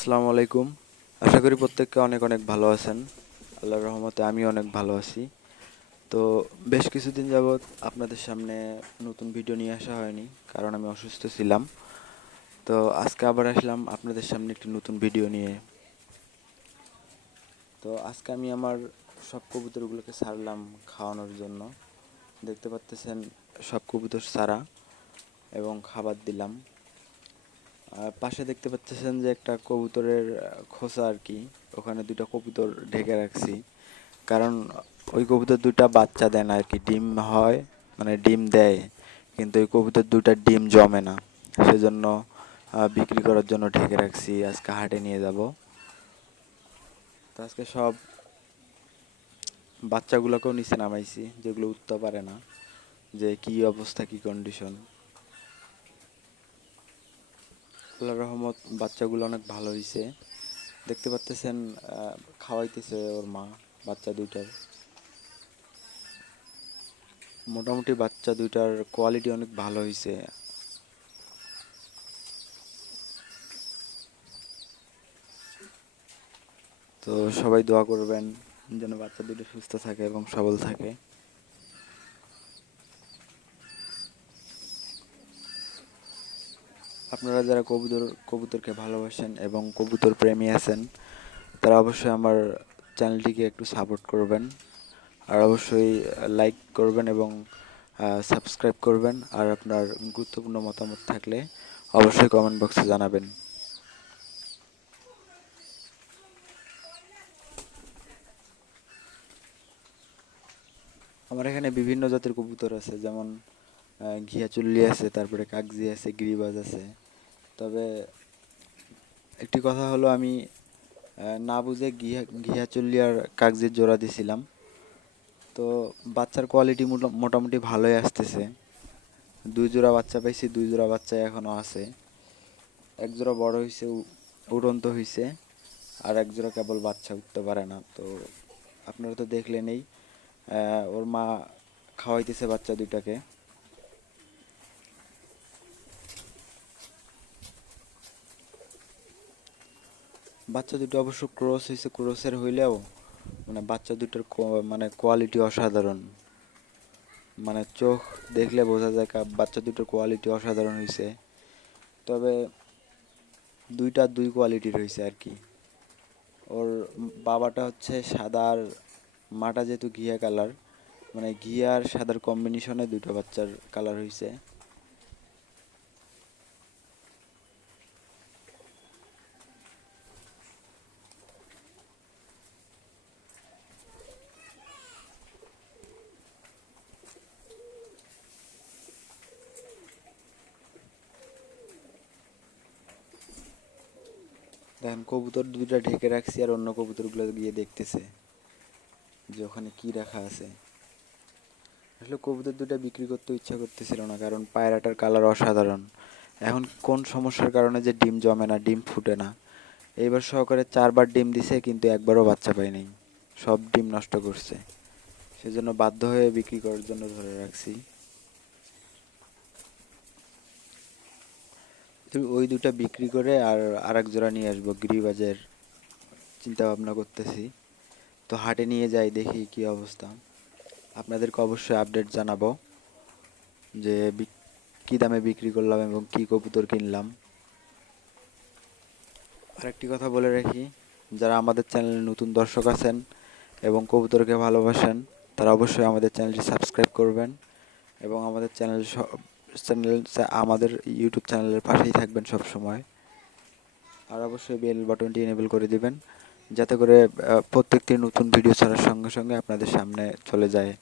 আসসালামু আলাইকুম। আশা করি প্রত্যেককে অনেক অনেক ভালো আছেন। আল্লাহর রহমতে আমি অনেক ভালো আছি। তো বেশ কিছুদিন যাবৎ আপনাদের সামনে নতুন ভিডিও নিয়ে আসা হয়নি, কারণ আমি অসুস্থ ছিলাম। তো আজকে আবার আসলাম আপনাদের সামনে একটি নতুন ভিডিও নিয়ে। তো আজকে আমি আমার সব কবুতরগুলোকে ছাড়লাম খাওয়ানোর জন্য। দেখতে পাচ্তেছেন সব কবুতর ছাড়া এবং খাবার দিলাম। আর পাশে দেখতে পাচ্ছেন যে একটা কবুতরের খোসা আর কি, ওখানে দুটো কবুতর ঢেকে রাখছি। কারণ ওই কবুতর দুটা বাচ্চা দেয় না আর কি, ডিম হয়, মানে ডিম দেয়, কিন্তু ওই কবুতর দুটা ডিম জমে না। সেজন্য বিক্রি করার জন্য ঢেকে রাখছি, আজকে হাটে নিয়ে যাব। তো আজকে সব বাচ্চাগুলোকেও নিচে নামাইছি, যেগুলো উঠতে পারে না, যে কি অবস্থা, কি কন্ডিশন। আল্লাহর রহমত বাচ্চাগুলো অনেক ভালো হয়েছে। দেখতে পাচ্তেছেন খাওয়াইতেছে ওর মা বাচ্চা দুইটার। মোটামুটি বাচ্চা দুইটার কোয়ালিটি অনেক ভালো হয়েছে। তো সবাই দোয়া করবেন যেন বাচ্চা দুটো সুস্থ থাকে এবং সবল থাকে। আপনারা যারা কবুতরকে ভালোবাসেন এবং কবুতর প্রেমী আছেন, তারা অবশ্যই আমার চ্যানেলটিকে একটু সাপোর্ট করবেন, আর অবশ্যই লাইক করবেন এবং সাবস্ক্রাইব করবেন। আর আপনার গুরুত্বপূর্ণ মতামত থাকলে অবশ্যই কমেন্ট বক্সে জানাবেন। আমার এখানে বিভিন্ন জাতের কবুতর আছে, যেমন ঘিয়া চুল্লি আছে, তারপরে কাগজি আছে, গিরিবাজ আছে। তবে একটি কথা হলো, আমি না বুঝে ঘিয়া চুল্লি আর কাগজির জোড়া দিছিলাম। তো বাচ্চার কোয়ালিটি মোটামুটি ভালোই আসতেছে। 2 জোড়া বাচ্চা পাইছি, 2 জোড়া বাচ্চা এখনো আছে। এক জোড়া বড় হয়েছে, উড়ন্ত হয়েছে, আর এক জোড়া কেবল বাচ্চা উঠতে পারে না। তো আপনারা তো দেখলেনই, ওর মা খাওয়াইতেছে বাচ্চা দুইটাকে। বাচ্চা দুটো অবশ্য ক্রস হয়েছে, ক্রসের হইলেও মানে বাচ্চা দুটোর মানে কোয়ালিটি অসাধারণ। মানে চোখ দেখলে বোঝা যায় বাচ্চা দুটোর কোয়ালিটি অসাধারণ হয়েছে। তবে দুইটা দুই কোয়ালিটির হয়েছে আর কি। ওর বাবাটা হচ্ছে সাদা, আর মাটা যেহেতু ঘিয়া কালার, মানে ঘিয়া আর সাদার কম্বিনেশনে দুটো বাচ্চার কালার হয়েছে। দেখেন কবুতর দুইটা ঢেকে রাখছি, আর অন্য কবুতরগুলো গিয়ে দেখতেছে যে ওখানে কি রাখা আছে। আসলে কবুতর দুটো বিক্রি করতে ইচ্ছা করতেছিল না, কারণ পায়রাটার কালার অসাধারণ। এখন কোন সমস্যার কারণে যে ডিম জমে না, ডিম ফুটে না, এইবার সহকারে 4বার ডিম দিছে, কিন্তু একবারও বাচ্চা পাই নাই, সব ডিম নষ্ট করছে। সেজন্য বাধ্য হয়ে বিক্রি করার জন্য ধরে রাখছি। তো ওই দুটা বিক্রি করে আর আরেক জোড়া নিয়ে আসবো, গিরিবাজের চিন্তা ভাবনা করতেছি। তো হাটে নিয়ে যাই, দেখি কি অবস্থা। আপনাদেরকে অবশ্যই আপডেট জানাবো যে কি দামে বিক্রি করলাম এবং কি কবুতর কিনলাম। আরেকটি কথা বলে রাখি, যারা আমাদের চ্যানেলে নতুন দর্শক আছেন এবং কবুতরকে ভালোবাসেন, তারা অবশ্যই আমাদের চ্যানেলটি সাবস্ক্রাইব করবেন এবং আমাদের আমাদের ইউটিউব চ্যানেলের পাশেই থাকবেন সব সময়। আর অবশ্যই বেল বাটনটি এনেবল করে দিবেন, যাতে করে প্রত্যেকটি নতুন ভিডিও ছাড়ার সঙ্গে সঙ্গে আপনাদের সামনে চলে যায়।